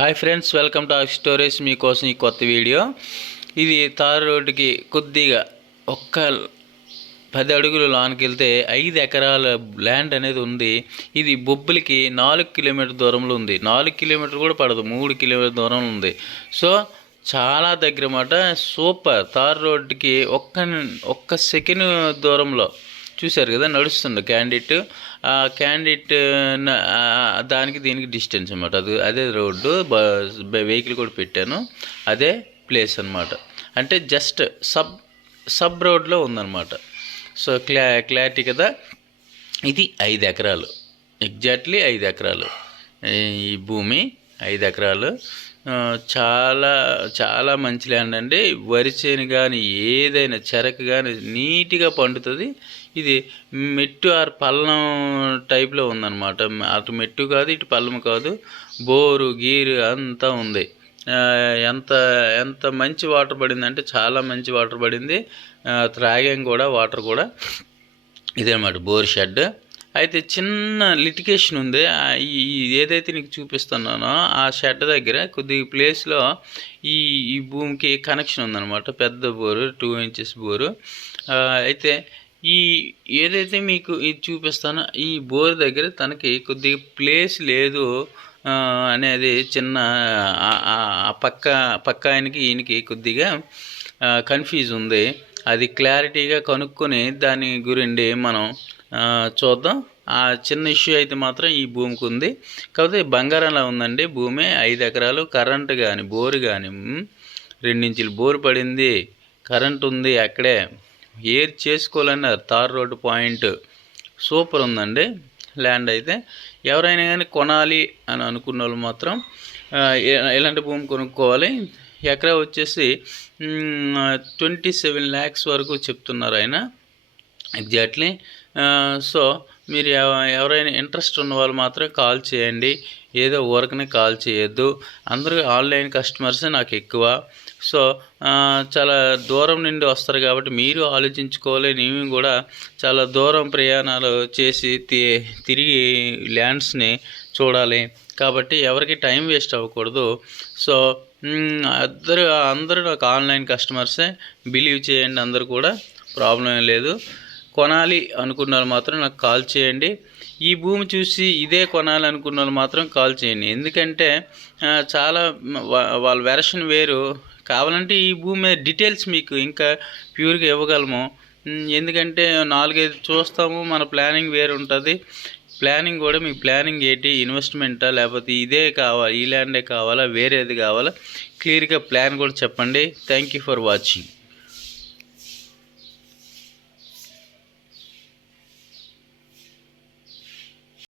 Hi friends welcome to our stories మీకోసం ఈ కొత్త వీడియో. ఇది తారు రోడ్డుకి కొద్దిగా ఒక్క పది అడుగులు లోనికి వెళ్తే ఐదు ఎకరాల ల్యాండ్ అనేది ఉంది. ఇది బొబ్బులకి నాలుగు కిలోమీటర్ దూరంలో ఉంది. నాలుగు కిలోమీటర్ కూడా పడదు మూడు కిలోమీటర్ దూరంలో ఉంది. సో చాలా దగ్గర మాట సూపర్. తార్ రోడ్డుకి ఒక్క ఒక్క సెకండ్ దూరంలో చూశారు కదా నడుస్తుంది క్యాండిడేట్ ఆ క్యాండిడేట్ దానికి దీనికి డిస్టెన్స్ అనమాట అది అదే రోడ్డు వెహికల్ కూడా పెట్టాను. అదే ప్లేస్ అనమాట అంటే జస్ట్ సబ్ సబ్ రోడ్లో ఉందన్నమాట. సో క్లా క్లారిటీ కదా. ఇది ఐదు ఎకరాలు. ఎగ్జాక్ట్లీ ఐదు ఎకరాలు. ఈ భూమి ఐదు ఎకరాలు. చాలా చాలా మంచి ల్యాండ్ అండి. వరి చేను కానీ ఏదైనా చెరకు కానీ నీట్గా పండుతుంది. ఇది మెట్టు ఆర్ పల్లం టైప్లో ఉందన్నమాట. అటు మెట్టు కాదు ఇటు పల్లం కాదు. బోరు గీరు అంతా ఉంది. ఎంత ఎంత మంచి వాటర్ పడింది అంటే చాలా మంచి వాటర్ పడింది. త్రాగం త్రాగాం కూడా వాటర్ కూడా. ఇదన్నమాట బోర్ షెడ్ అయితే చిన్న లిటికేషన్ ఉంది. ఈ ఏదైతే నీకు చూపిస్తున్నానో ఆ షెడ్ దగ్గర కొద్ది ప్లేస్లో ఈ ఈ భూమికి కనెక్షన్ ఉందన్నమాట. పెద్ద బోరు టూ ఇంచెస్ బోరు. అయితే ఈ ఏదైతే మీకు ఇది చూపిస్తానో ఈ బోర్ దగ్గర తనకి కొద్దిగా ప్లేస్ లేదు అనేది చిన్న పక్క పక్క ఆయనకి ఈయనకి కొద్దిగా కన్ఫ్యూజ్ ఉంది. అది క్లారిటీగా కనుక్కొని దాని గురించి మనం చూద్దాం. ఆ చిన్న ఇష్యూ అయితే మాత్రం ఈ భూమికి ఉంది. కాకపోతే బంగారంలా ఉందండి? భూమి ఐదు ఎకరాలు కరెంటు కానీ బోరు కానీ రెండించులు బోరు పడింది. కరెంట్ ఉంది అక్కడే. ఏర్ చేసుకోవాలన్నారు తార్ రోడ్డు పాయింట్ సూపర్ ఉందండి. ల్యాండ్ అయితే ఎవరైనా కానీ కొనాలి అని అనుకున్న వాళ్ళు మాత్రం ఎలాంటి భూమి కొనుక్కోవాలి? ఎకరా వచ్చేసి ట్వంటీ సెవెన్ ల్యాక్స్ వరకు చెప్తున్నారు ఆయన. ఎగ్జాక్ట్లీ. సో మీరు ఎవ- ఎవరైనా ఇంట్రెస్ట్ ఉన్న వాళ్ళు మాత్రమే కాల్ చేయండి. ఏదో ఊరకనే కాల్ చేయొద్దు. అందరూ ఆన్లైన్ కస్టమర్స్ నాకు ఎక్కువ. సో చాలా దూరం నుండి వస్తారు కాబట్టి మీరు ఆలోచించుకోవాలి. నేను కూడా చాలా దూరం ప్రయాణాలు చేసి తి- తిరిగి ల్యాండ్స్ని చూడాలి. కాబట్టి ఎవరికి టైం వేస్ట్ అవ్వకూడదు. సో అందరూ అందరూ నాకు ఆన్లైన్ కస్టమర్సే. బిలీవ్ చేయండి. అందరూ కూడా ప్రాబ్లం లేదు. కొనాలి అనుకున్న వాళ్ళు మాత్రం నాకు కాల్ చేయండి. ఈ భూమి చూసి ఇదే కొనాలి అనుకున్న వాళ్ళు మాత్రం కాల్ చేయండి. ఎందుకంటే చాలా వాళ్ళ వెర్షన్ వేరు. కావాలంటే ఈ భూమి మీద డీటెయిల్స్ మీకు ఇంకా ప్యూర్గా ఇవ్వగలము. ఎందుకంటే నాలుగైదు చూస్తాము మన ప్లానింగ్ వేరు ఉంటుంది. ప్లానింగ్ కూడా మీ ప్లానింగ్ ఏంటి? ఇన్వెస్ట్మెంటా? లేకపోతే ఇదే కావాలా? ఈ ల్యాండే కావాలా? వేరేది కావాలా? క్లియర్గా ప్లాన్ కూడా చెప్పండి. Thank you for watching.